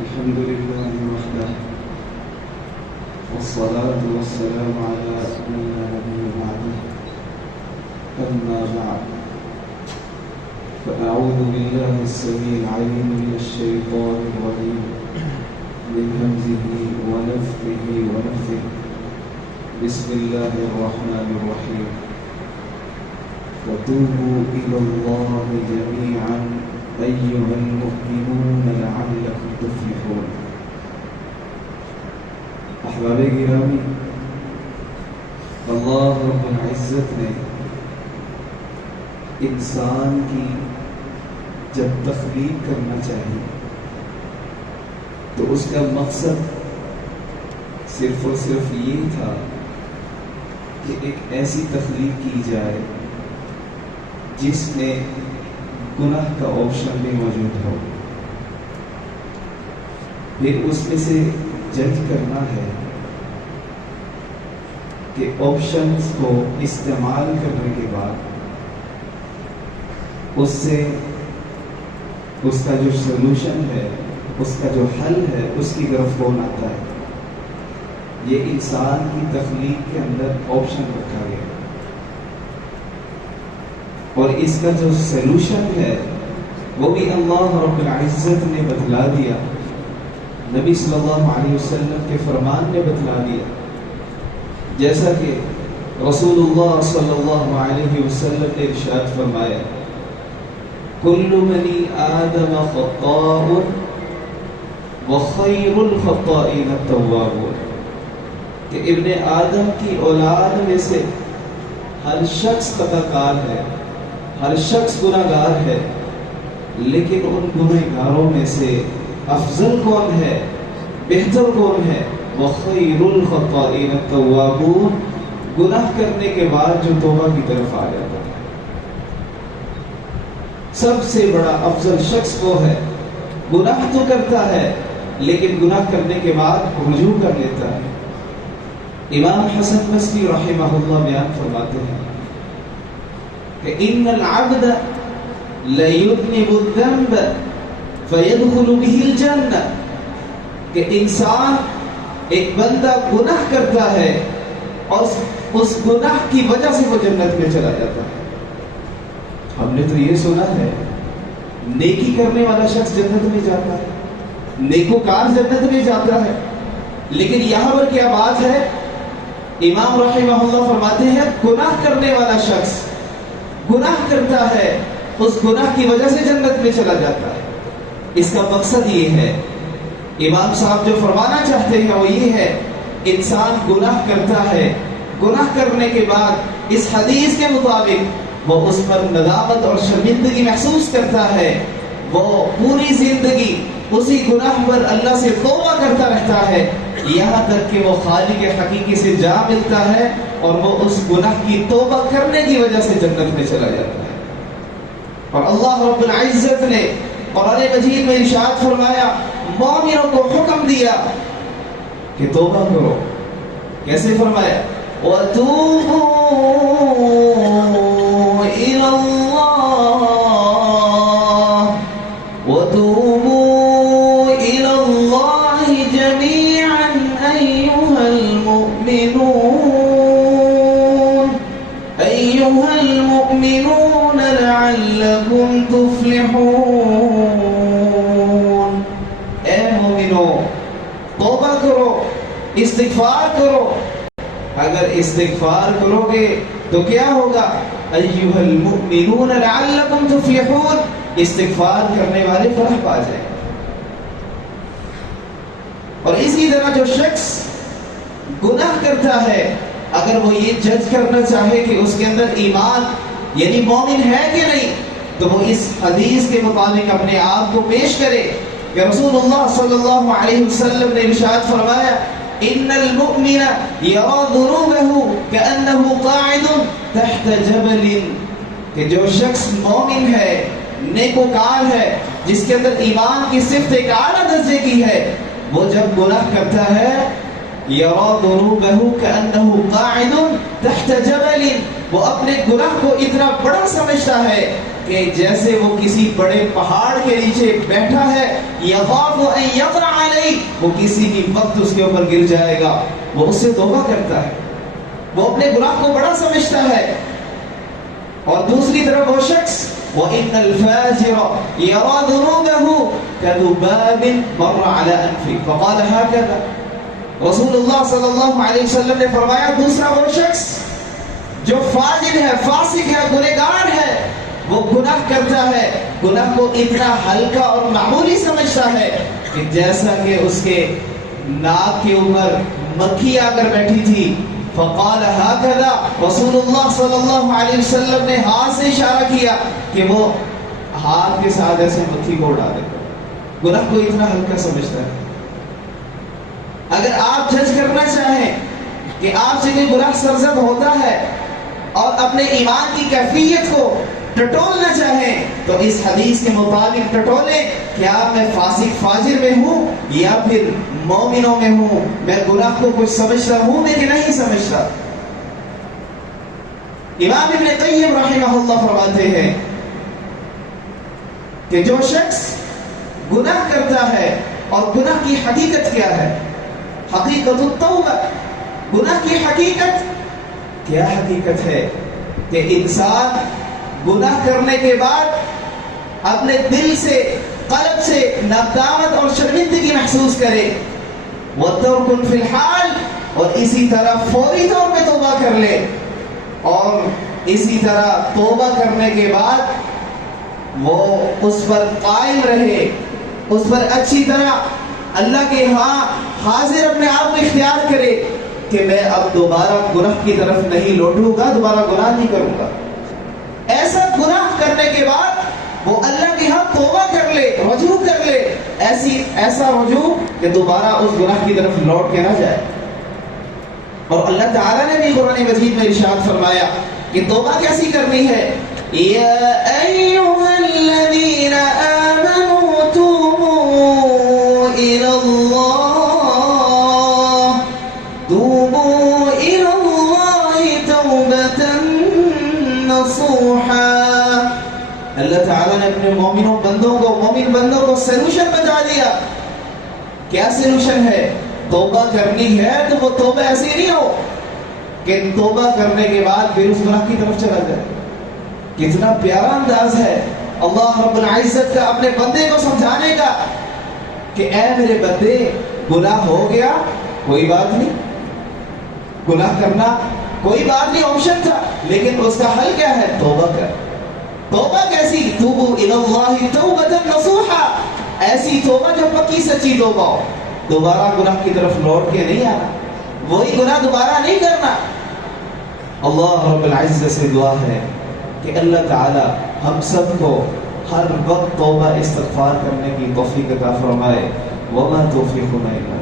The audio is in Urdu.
الحمد لله وحده والصلاة والسلام على من لا نبي بعده أما بعد فأعوذ بالله السميع العليم من الشيطان الرجيم من همزه ونفخه ونفثه بسم الله الرحمن الرحيم وتوبوا إلى الله جميعا أيها المؤمنون لعلكم تفلحون. احباب گرامی، اللہ رب العزت نے انسان کی جب تخلیق کرنا چاہیے تو اس کا مقصد صرف اور صرف یہ تھا کہ ایک ایسی تخلیق کی جائے جس میں گناہ کا آپشن بھی موجود ہو. پھر اس میں سے جج کرنا ہے کہ آپشنز کو استعمال کرنے کے بعد اس سے اس کا جو سولوشن ہے، اس کا جو حل ہے، اس کی طرف کون آتا ہے. یہ انسان کی تخلیق کے اندر آپشن رکھا گیا اور اس کا جو سولوشن ہے وہ بھی اللہ رب العزت نے بتلا دیا، نبی صلی اللہ علیہ وسلم کے فرمان نے بتلا دیا. جیسا کہ رسول اللہ صلی اللہ علیہ وسلم نے ارشاد فرمایا کل بنی آدم خطاء وخیر الخطائین التوابون، کہ ابن آدم کی اولاد میں سے ہر شخص خطا کار ہے، ہر شخص گناہگار ہے، لیکن ان گناہگاروں میں سے افضل کون ہے، بہتر کون ہے؟ وَخَيْرُ الْخَطَائِينَ التَّوَّابُونَ، گناہ کرنے کے بعد جو توبہ کی طرف آ جاتا ہے. سب سے بڑا افضل شخص وہ ہے گناہ تو کرتا ہے لیکن گناہ کرنے کے بعد رجوع کر لیتا ہے. امام حسن بصری رحمہ اللہ بیان فرماتے ہیں کہ ان العبد لَيُذْنِبُ الذَّنْبَ فَيَدْخُلُ بِهِ الْجَنَّةَ، کہ انسان ایک بندہ گناہ کرتا ہے اور اس گناہ کی وجہ سے وہ جنت میں چلا جاتا ہے. ہم نے تو یہ سنا ہے نیکی کرنے والا شخص جنت میں جاتا ہے، نیکوکار جنت میں جاتا ہے، لیکن یہاں پر کیا بات ہے؟ امام رحمہ اللہ فرماتے ہیں گناہ کرنے والا شخص گناہ کرتا ہے، اس گناہ کی وجہ سے جنت میں چلا جاتا ہے. اس کا مقصد یہ ہے، امام صاحب جو فرمانا چاہتے ہیں وہ یہ ہے انسان گناہ کرتا ہے، گناہ کرنے کے بعد اس حدیث کے مطابق وہ اس پر ندامت اور شرمندگی محسوس کرتا ہے، وہ پوری زندگی اسی گناہ پر اللہ سے توبہ کرتا رہتا ہے یہاں تک کہ وہ خالق حقیقی سے جا ملتا ہے اور وہ اس گناہ کی توبہ کرنے کی وجہ سے جنت میں چلا جاتا ہے. اور اللہ رب العزت نے قرآن مجید میں ارشاد فرمایا، مومنوں کو حکم دیا کہ توبہ کرو. کیسے فرمایا؟ وَتُوبُوا إِلَى اللَّهِ وَتُوبُوا إِلَى اللَّهِ جَمِيعًا أَيُّهَا الْمُؤْمِنُونَ لَعَلَّكُمْ تُفْلِحُونَ. اے مومنوں توبہ کرو، استغفار کرو. اگر استغفار کرو گے تو کیا ہوگا؟ ایھا المؤمنون لعلکم تفلحون، استغفار کرنے والے فلاح پا جائیں. اور اسی طرح جو شخص گناہ کرتا ہے اگر وہ یہ جج کرنا چاہے کہ اس کے اندر ایمان یعنی مومن ہے کہ نہیں، تو وہ اس حدیث کے مطابق اپنے آپ کو پیش کرے کہ رسول اللہ صلی اللہ علیہ وسلم نے ارشاد فرمایا ان المؤمن یرا ذنوبہ کأنہ قاعد تحت جبل، کہ جو شخص مومن ہے، نیکوکار ہے، جس کے اندر ایمان کی صفت ایک اعلیٰ درجے کی ہے، وہ جب گناہ کرتا ہے یرا ذنوبہ کأنہ قاعد تحت جبل، وہ اپنے گناہ کو اتنا بڑا سمجھتا ہے کہ جیسے وہ کسی بڑے پہاڑ کے نیچے بیٹھا ہے، یخاف ان یقع علیہ، وہ کسی بھی وقت اس کے اوپر گر جائے گا، وہ اس سے توبہ کرتا ہے، وہ اپنے گناہ کو بڑا سمجھتا ہے۔ اور دوسری طرف وہ شخص وَإِنَّ الْفَاجِرَ يَرَى ذُنُوبَهُ كَذُبَابٍ مَرَّ عَلَى أَنْفِهِ فَقَالَ هَكَذَا۔ رسول اللہ صلی اللہ علیہ وسلم نے فرمایا دوسرا وہ شخص جو فاجر ہے، فاسق ہے، گنہگار ہے، وہ گناہ کرتا ہے، گناہ کو اتنا ہلکا اور معمولی سمجھتا ہے کہ جیسا کہ اس کے ناک کے اوپر مکھی آ کر بیٹھی تھی۔ فقال هكذا، رسول اللہ صلی اللہ علیہ وسلم نے ہاتھ سے اشارہ کیا کہ وہ ہاتھ کے ساتھ ایسے مکھی کو اڑا دے، گناہ کو اتنا ہلکا سمجھتا ہے۔ اگر آپ جج کرنا چاہیں کہ آپ سے کوئی گناہ سرزد ہوتا ہے اور اپنے ایمان کی کیفیت کو ٹٹولنا چاہیں تو اس حدیث کے مطابق ٹٹولیں، کیا میں فاسق فاجر میں ہوں یا پھر مومنوں میں ہوں، میں گناہ کو کچھ سمجھتا ہوں میں کہ نہیں سمجھتا۔ امام ابن قیم رحمہ اللہ فرماتے ہیں کہ جو شخص گناہ کرتا ہے، اور گناہ کی حقیقت کیا ہے؟ حقیقت التوبہ، گناہ کی حقیقت کیا حقیقت ہے؟ کہ انسان گناہ کرنے کے بعد اپنے دل سے، قلب سے ندامت اور شرمندگی محسوس کرے، وَتَرْكٌ فِي الْحَالِ، اور اسی طرح فوری طور پہ توبہ کر لے، اور اسی طرح توبہ کرنے کے بعد وہ اس پر قائم رہے، اس پر اچھی طرح اللہ کے ہاں حاضر اپنے آپ کو اختیار کرے کہ میں اب دوبارہ گناہ کی طرف نہیں لوٹوں گا، دوبارہ گناہ نہیں کروں گا۔ ایسا گناہ کرنے کے بعد وہ اللہ کے ہاں توبہ کر لے، رجوع کر لے، ایسا رجوع کہ دوبارہ اس گناہ کی طرف لوٹ کے نہ جائے۔ اور اللہ تعالیٰ نے بھی قرآن مجید میں ارشاد فرمایا کہ توبہ کیسی کرنی ہے؟ یا ایھا الذین آمنوا توبوا الی اللہ، توبوا الی اللہ توبۃ نصوحا۔ اللہ تعالیٰ نے اپنے مومن بندوں کو سلوشن بتا دیا۔ کیا سلوشن ہے؟ توبہ کرنی ہے تو وہ توبہ ایسی نہیں ہو کہ توبہ کرنے کے بعد پھر اس گناہ کی طرف چلا جائے۔ کتنا پیارا انداز ہے اللہ رب العزت کا اپنے بندے کو سمجھانے کا کہ اے میرے بندے، گناہ ہو گیا کوئی بات نہیں، گناہ کرنا کوئی بات نہیں، آپشن تھا، لیکن اس کا حل کیا ہے؟ توبہ کر۔ توبہ کیسی؟ توبوا الی اللہ توبۃ نصوحا، ایسی توبہ جو پکی سچی توبہ ہو، دوبارہ گناہ کی طرف لوٹ کے نہیں آنا، وہی گناہ دوبارہ نہیں کرنا۔ اللہ رب العزت سے دعا ہے کہ اللہ تعالی ہم سب کو ہر وقت توبہ استغفار کرنے کی توفیق عطا فرمائے۔ وما توفیقنا الا